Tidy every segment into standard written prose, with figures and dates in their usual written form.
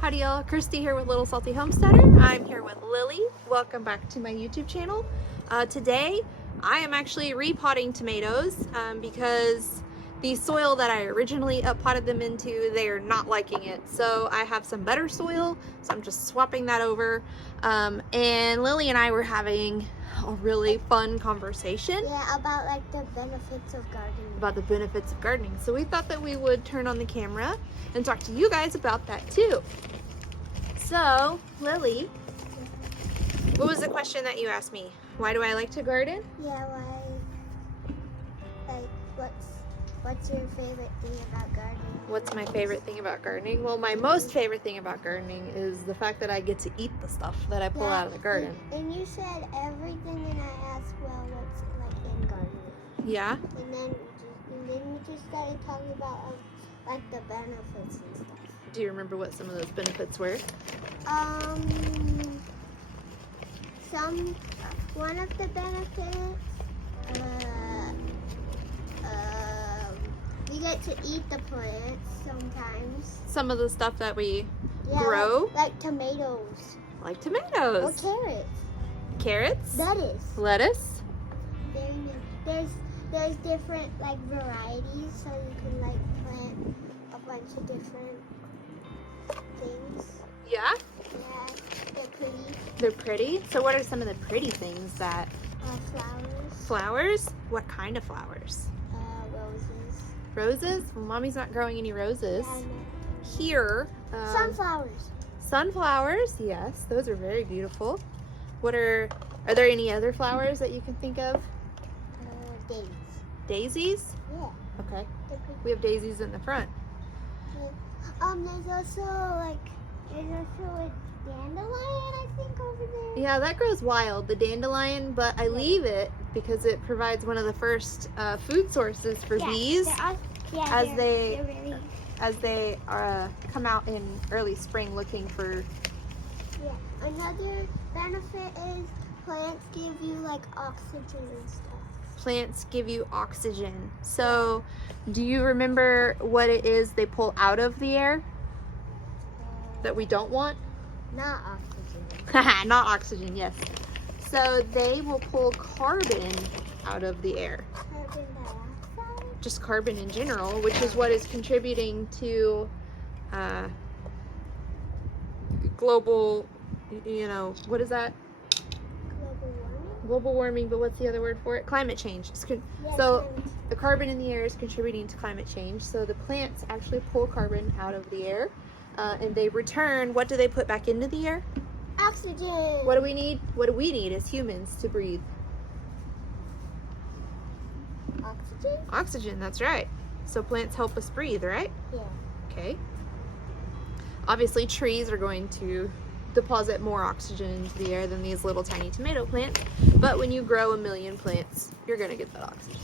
Howdy y'all, Christi here with Little Salty Homesteader. I'm here with Lily. Welcome back to my YouTube channel. Today I am actually repotting tomatoes because the soil that I originally potted them into, they are not liking it. So I have some better soil, so I'm just swapping that over. And Lily and I were having a really fun conversation. Yeah, about like the benefits of gardening. About the benefits of gardening. So we thought that we would turn on the camera and talk to you guys about that too. So, Lily, what was the question that you asked me? Why do I like to garden? Yeah, like what's your favorite thing about gardening? What's my favorite thing about gardening? Well, my most favorite thing about gardening is the fact that I get to eat the stuff that I pull out of the garden. And you said everything, and I asked, well, what's like in gardening? Yeah. And then we just started talking about like the benefits and stuff. Do you remember what some of those benefits were? One of the benefits, we get to eat the plants sometimes. Some of the stuff that we Yeah, grow? like tomatoes. Like Or tomatoes. carrots. Carrots. Lettuce. Lettuce. There's different like varieties, so you can like plant a bunch of different things. Yeah. Yeah, they're pretty. They're pretty. So what are some of the pretty things that... Flowers. Flowers? What kind of flowers? Roses. Roses? Well, Mommy's not growing any roses. Yeah, I know. Here. Sunflowers. Sunflowers, yes. Those are very beautiful. Are there any other flowers that you can think of? Daisies. Daisies? Yeah. Okay. They're pretty. We have daisies in the front. There's also a dandelion, I think, over there. Yeah, that grows wild, the dandelion, but I leave it because it provides one of the first food sources for bees as they come out in early spring looking for... Yeah. Another benefit is plants give you like oxygen and stuff. Plants give you oxygen. So, do you remember what it is they pull out of the air that we don't want? Not oxygen. Not oxygen, yes. So they will pull carbon out of the air. Carbon dioxide? Just carbon in general, which is what is contributing to global, what is that? Global warming? Global warming, but what's the other word for it? Climate change. So the carbon in the air is contributing to climate change. So the plants actually pull carbon out of the air and they return, what do they put back into the air? Oxygen. What do we need? What do we need as humans to breathe? Oxygen? Oxygen, that's right. So plants help us breathe, right? Yeah. Okay. Obviously trees are going to deposit more oxygen into the air than these little tiny tomato plants, but when you grow 1 million plants, you're gonna get that oxygen.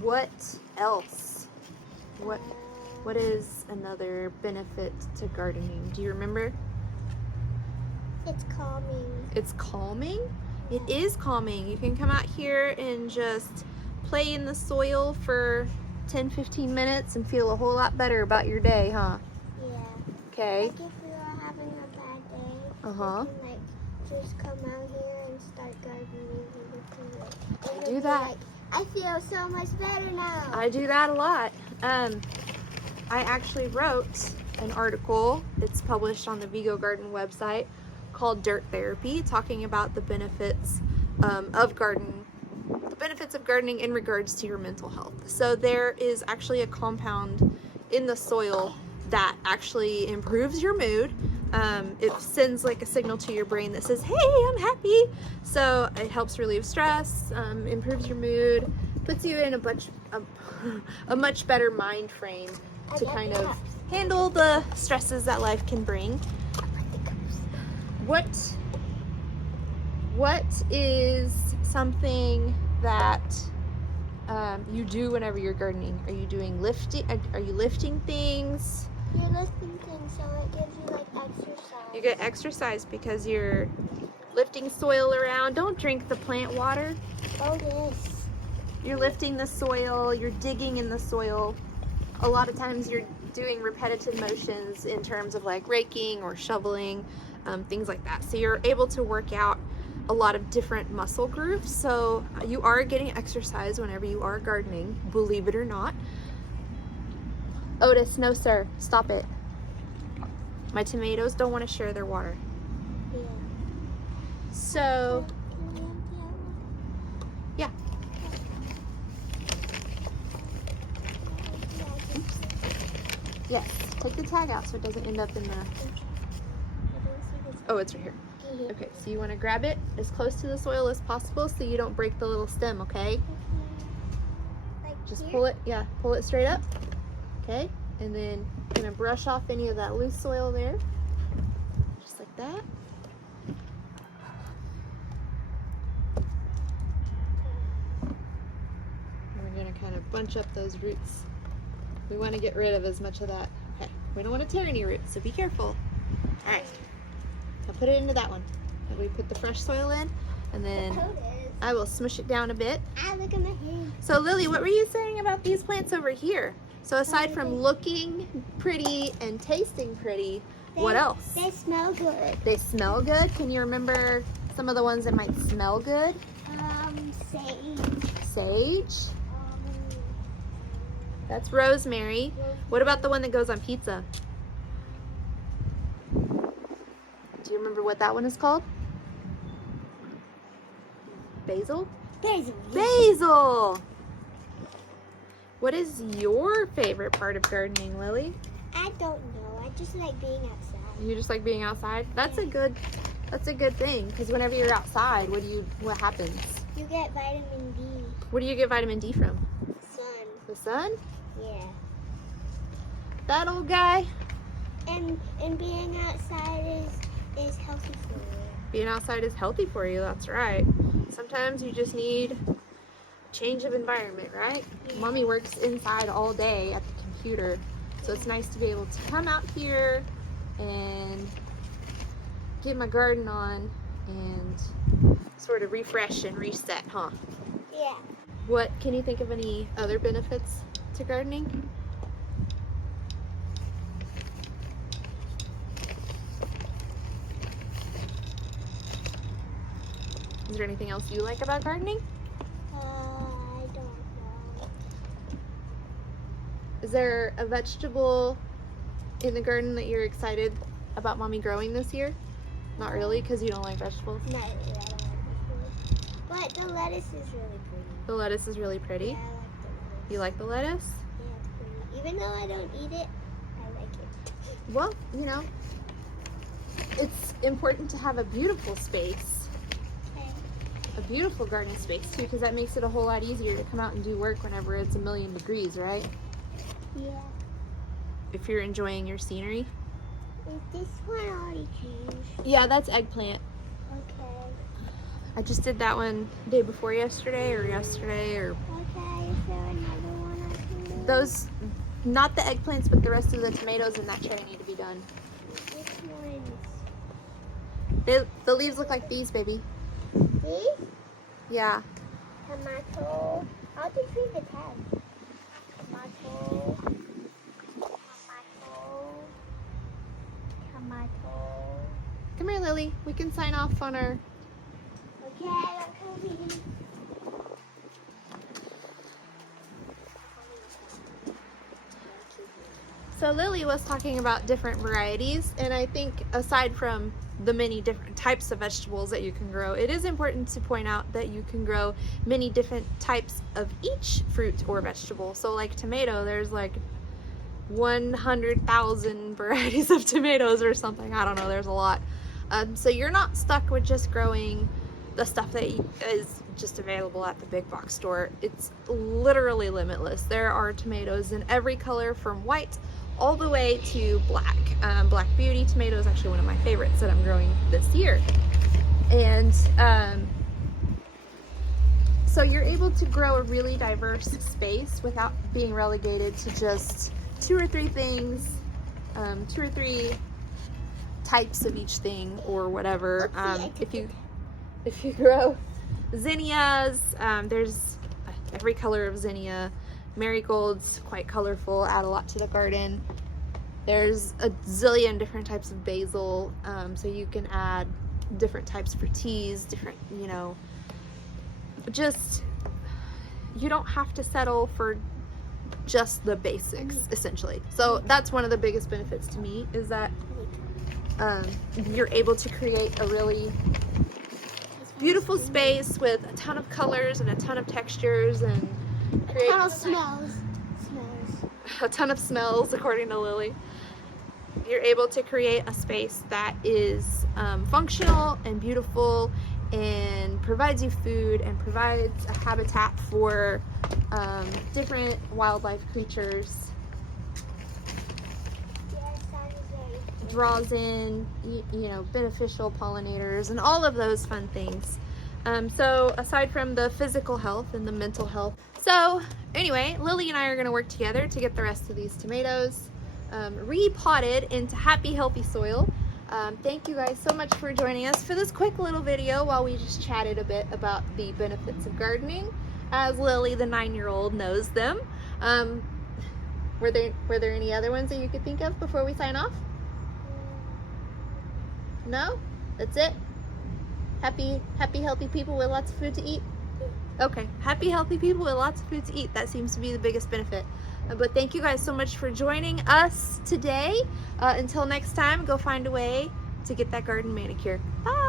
What else? What is another benefit to gardening? Do you remember? It's calming. It's calming? It is calming. You can come out here and just play in the soil for 10-15 minutes and feel a whole lot better about your day, huh? Yeah. Okay. Like if we were having a bad day, Uh-huh. we can like just come out here and start gardening. And Do that. Like, I feel so much better now. I do that a lot. I actually wrote an article, it's published on the Vigo Garden website, called Dirt Therapy, talking about the benefits of gardening in regards to your mental health. So there is actually a compound in the soil that actually improves your mood. It sends like a signal to your brain that says, hey, I'm happy. So it helps relieve stress, improves your mood, puts you in a much better mind frame to kind of handle the stresses that life can bring. What is something that you do whenever you're gardening? Are you doing lifting? Are you lifting things? You're lifting things, so it gives you like exercise. You get exercise because you're lifting soil around. Don't drink the plant water. Oh, this. You're lifting the soil, you're digging in the soil. A lot of times you're doing repetitive motions in terms of like raking or shoveling, things like that. So you're able to work out a lot of different muscle groups. So you are getting exercise whenever you are gardening, believe it or not. Otis, no sir, stop it. My tomatoes don't want to share their water. Yeah. So, yeah. Yes, take the tag out so it doesn't end up in the... Oh, it's right here. Okay, so you want to grab it as close to the soil as possible so you don't break the little stem, okay? Just pull it, yeah, pull it straight up. Okay, and then I'm gonna brush off any of that loose soil there. Just like that. And we're gonna kind of bunch up those roots. We want to get rid of as much of that. Okay, we don't want to tear any roots, so be careful. All right, I'll put it into that one. And we put the fresh soil in, and then I will smush it down a bit. Ah, look at my hand. So Lily, what were you saying about these plants over here? So aside from looking pretty and tasting pretty, what else? They smell good. They smell good? Can you remember some of the ones that might smell good? Sage. Sage? That's rosemary. What about the one that goes on pizza? Do you remember what that one is called? Basil? Basil. Basil! What is your favorite part of gardening, Lily? I don't know. I just like being outside. You just like being outside? That's a good thing, because whenever you're outside, what happens? You get vitamin D. Where do you get vitamin D from? Sun. The sun? Yeah. That old guy? And being outside is healthy for you. Being outside is healthy for you, that's right. Sometimes you just need change of environment, right? Yeah. Mommy works inside all day at the computer, so it's nice to be able to come out here and get my garden on and sort of refresh and reset, huh? Yeah. What, can you think of any other benefits to gardening? Is there anything else you like about gardening? I don't know. Is there a vegetable in the garden that you're excited about Mommy growing this year? Not really, because you don't like vegetables? Not really. I don't like vegetables. But the lettuce is really pretty. The lettuce is really pretty. Yeah, I like the lettuce. You like the lettuce? Yeah, it's pretty. Even though I don't eat it, I like it. Well, you know, it's important to have a beautiful space. A beautiful garden space too, because that makes it a whole lot easier to come out and do work whenever it's 1,000,000 degrees, right? Yeah. If you're enjoying your scenery. Is this one already changed? Yeah, that's eggplant. Okay. I just did that one day before yesterday or Okay, is there another one I can do? those, not the eggplants, but the rest of the tomatoes in that tray need to be done. Which ones? The leaves look like these, baby. These? Yeah. Tomato. I'll just read the tag. Tomato. Tomato. Come here, Lily. We can sign off on our... Okay, I'm coming. So Lily was talking about different varieties, and I think aside from the many different types of vegetables that you can grow, it is important to point out that you can grow many different types of each fruit or vegetable. So like tomato, there's like 100,000 varieties of tomatoes or something. I don't know, there's a lot. So you're not stuck with just growing the stuff that is just available at the big box store. It's literally limitless. There are tomatoes in every color from white all the way to black. Black Beauty tomato is actually one of my favorites that I'm growing this year. And so you're able to grow a really diverse space without being relegated to just 2 or 3 things, 2 or 3 types of each thing or whatever. If you grow zinnias, there's every color of zinnia. Marigolds, quite colorful, add a lot to the garden. There's a zillion different types of basil, so you can add different types for teas, different, you know, just, you don't have to settle for just the basics, essentially. So that's one of the biggest benefits to me, is that you're able to create a really beautiful space with a ton of colors and a ton of textures, and create a ton of smells. A ton of smells, according to Lily. You're able to create a space that is functional and beautiful, and provides you food and provides a habitat for different wildlife creatures. Draws in, you know, beneficial pollinators and all of those fun things. So aside from the physical health and the mental health. So anyway, Lily and I are going to work together to get the rest of these tomatoes repotted into happy, healthy soil. Thank you guys so much for joining us for this quick little video while we just chatted a bit about the benefits of gardening, as Lily, the 9-year-old, knows them. Were there any other ones that you could think of before we sign off? No? That's it? Happy, healthy people with lots of food to eat? Okay, happy, healthy people with lots of food to eat. That seems to be the biggest benefit. But thank you guys so much for joining us today. Until next time, go find a way to get that garden manicure. Bye!